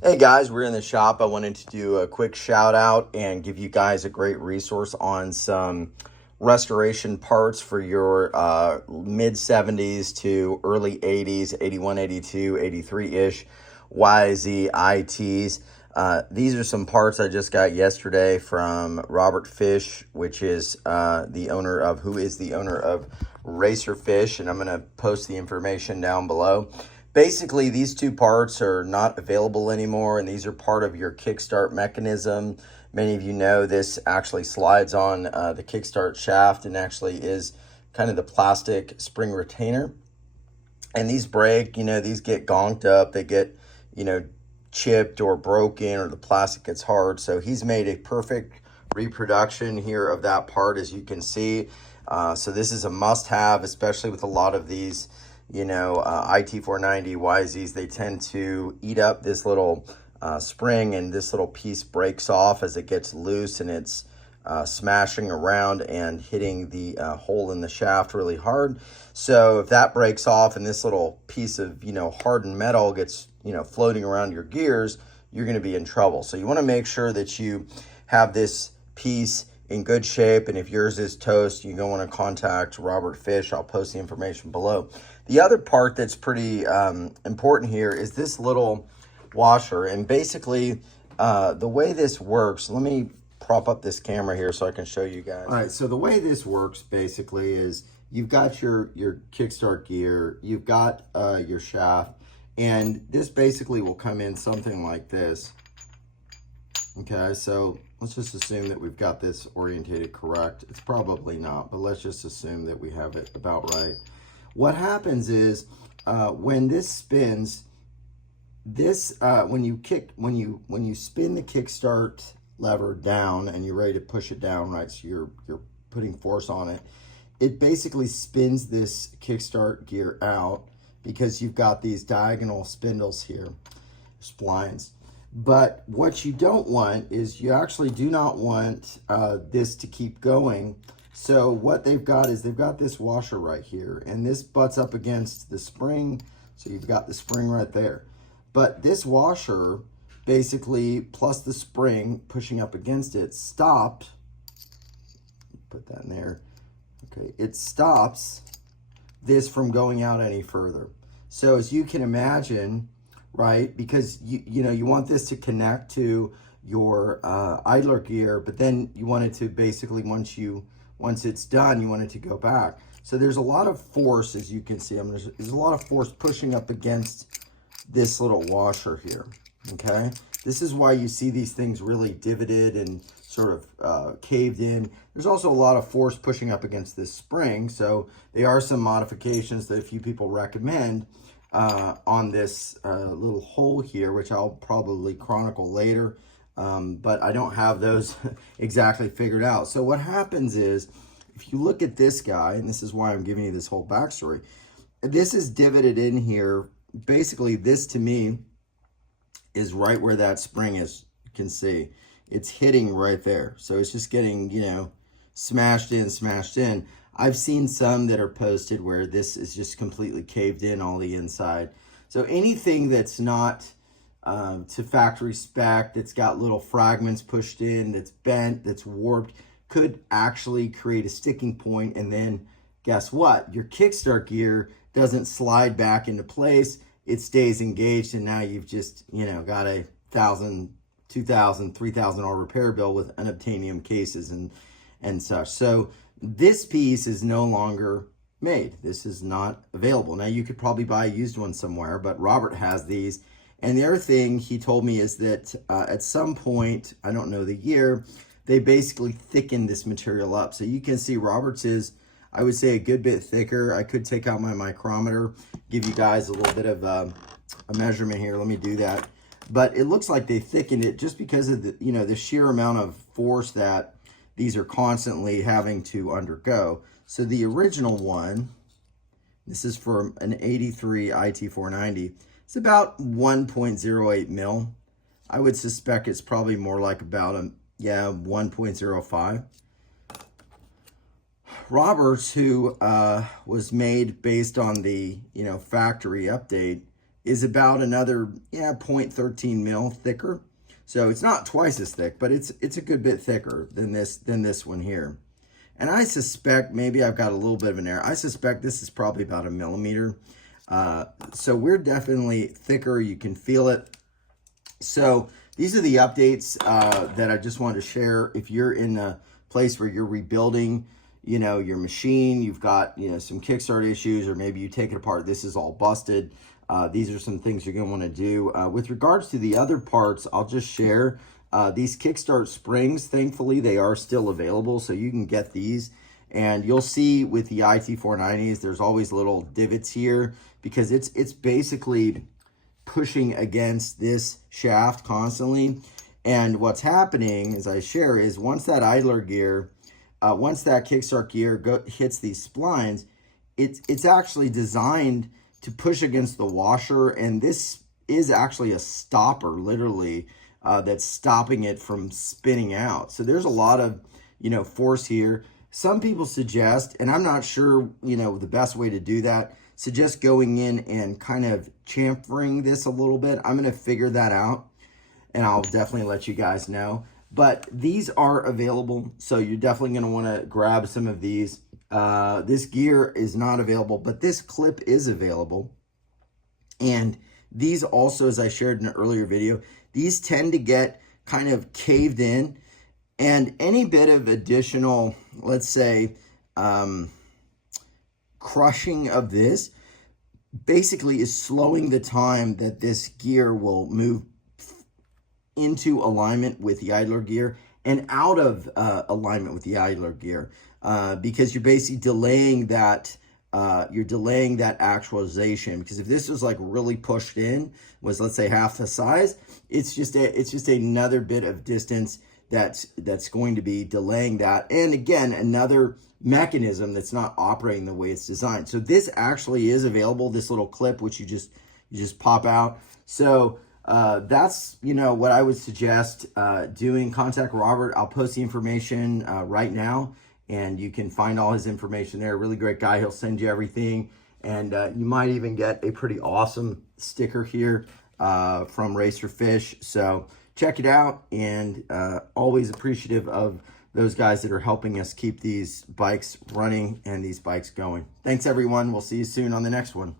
Hey guys, we're in the shop. I wanted to do a quick shout out and give you guys a great resource on some restoration parts for your mid 70s to early 80s, 81, 82, 83-ish YZ ITs. These are some parts I just got yesterday from RacerFish, which is the owner of RacerFish, and I'm going to post the information down below. Basically, these two parts are not available anymore, and these are part of your kickstart mechanism. Many of you know this actually slides on the kickstart shaft and actually is kind of the plastic spring retainer. And these break, these get gonked up, they get, chipped or broken, or the plastic gets hard. So he's made a perfect reproduction here of that part, as you can see. So this is a must-have, especially with a lot of these IT490 YZs. They tend to eat up this little spring, and this little piece breaks off as it gets loose, and it's smashing around and hitting the hole in the shaft really hard. So if that breaks off and this little piece of hardened metal gets floating around your gears, you're going to be in trouble. So you want to make sure that you have this piece in good shape, and if yours is toast, you're going to want to contact RacerFish. I'll post the information below. The other part that's pretty important here is this little washer, and basically the way this works, let me prop up this camera here so I can show you guys. All right, so the way this works basically is you've got your kickstart gear, you've got your shaft, and this basically will come in something like this. Okay, so let's just assume that we've got this orientated correct. It's probably not, but let's just assume that we have it about right. What happens is when this spins, when you spin the kickstart lever down and you're ready to push it down, right? So you're putting force on it. It basically spins this kickstart gear out because you've got these diagonal spindles here, splines. But what you don't want is you actually do not want this to keep going. So what they've got is they've got this washer right here, and this butts up against the spring. So you've got the spring right there. But this washer basically, plus the spring pushing up against it, stopped. Put that in there. Okay, it stops this from going out any further. So as you can imagine, right, because you want this to connect to your idler gear, but then you want it to basically, once it's done, you want it to go back. So there's a lot of force, as you can see. There's a lot of force pushing up against this little washer here. Okay, this is why you see these things really divoted and sort of caved in. There's also a lot of force pushing up against this spring, so there are some modifications that a few people recommend on this little hole here, which I'll probably chronicle later, but I don't have those exactly figured out. So what happens is, if you look at this guy, and this is why I'm giving you this whole backstory, this is divoted in here. Basically, this to me is right where that spring is. You can see it's hitting right there. So it's just getting, smashed in. I've seen some that are posted where this is just completely caved in all the inside. So anything that's not to factory spec, that's got little fragments pushed in, that's bent, that's warped, could actually create a sticking point. And then guess what? Your kickstart gear doesn't slide back into place. It stays engaged, and now you've just, got a $1,000, $2,000, $3,000 repair bill with unobtainium cases and such. So this piece is no longer made. This is not available. Now, you could probably buy a used one somewhere, but Robert has these. And the other thing he told me is that at some point, I don't know the year, they basically thickened this material up. So you can see Robert's is, I would say, a good bit thicker. I could take out my micrometer, give you guys a little bit of a measurement here. Let me do that. But it looks like they thickened it just because of the sheer amount of force that these are constantly having to undergo. So the original one, this is for an 83 IT490, it's about 1.08 mil. I would suspect it's probably more like about 1.05. Robert's, who was made based on the factory update, is about another 0.13 mil thicker. So it's not twice as thick, but it's a good bit thicker than this one here. And I suspect, maybe I've got a little bit of an error, I suspect this is probably about 1 millimeter. So we're definitely thicker, you can feel it. So these are the updates that I just wanted to share. If you're in a place where you're rebuilding, your machine, you've got, some kickstart issues, or maybe you take it apart, this is all busted. These are some things you're going to want to do. With regards to the other parts, I'll just share these kickstart springs. Thankfully, they are still available, so you can get these. And you'll see with the IT 490s, there's always little divots here because it's basically pushing against this shaft constantly. And what's happening, as I share, is once that idler gear, once that kickstart gear hits these splines, it's actually designed to push against the washer, and this is actually a stopper, literally, that's stopping it from spinning out. So there's a lot of, force here. Some people suggest, and I'm not sure, the best way to do that, suggest going in and kind of chamfering this a little bit. I'm going to figure that out, and I'll definitely let you guys know. But these are available, so you're definitely going to want to grab some of these. This gear is not available, but this clip is available. And these also, as I shared in an earlier video, these tend to get kind of caved in, and any bit of additional, let's say, crushing of this basically is slowing the time that this gear will move into alignment with the idler gear and out of alignment with the idler gear, because you're basically delaying that actualization. Because if this was like really pushed in, was, let's say, half the size, it's just another bit of distance that's going to be delaying that, and again, another mechanism that's not operating the way it's designed. So this actually is available, this little clip, which you just pop out. So that's what I would suggest doing. Contact Robert. I'll post the information right now, and you can find all his information there. Really great guy. He'll send you everything, and you might even get a pretty awesome sticker here from RacerFish. So check it out, and always appreciative of those guys that are helping us keep these bikes running and these bikes going. Thanks, everyone. We'll see you soon on the next one.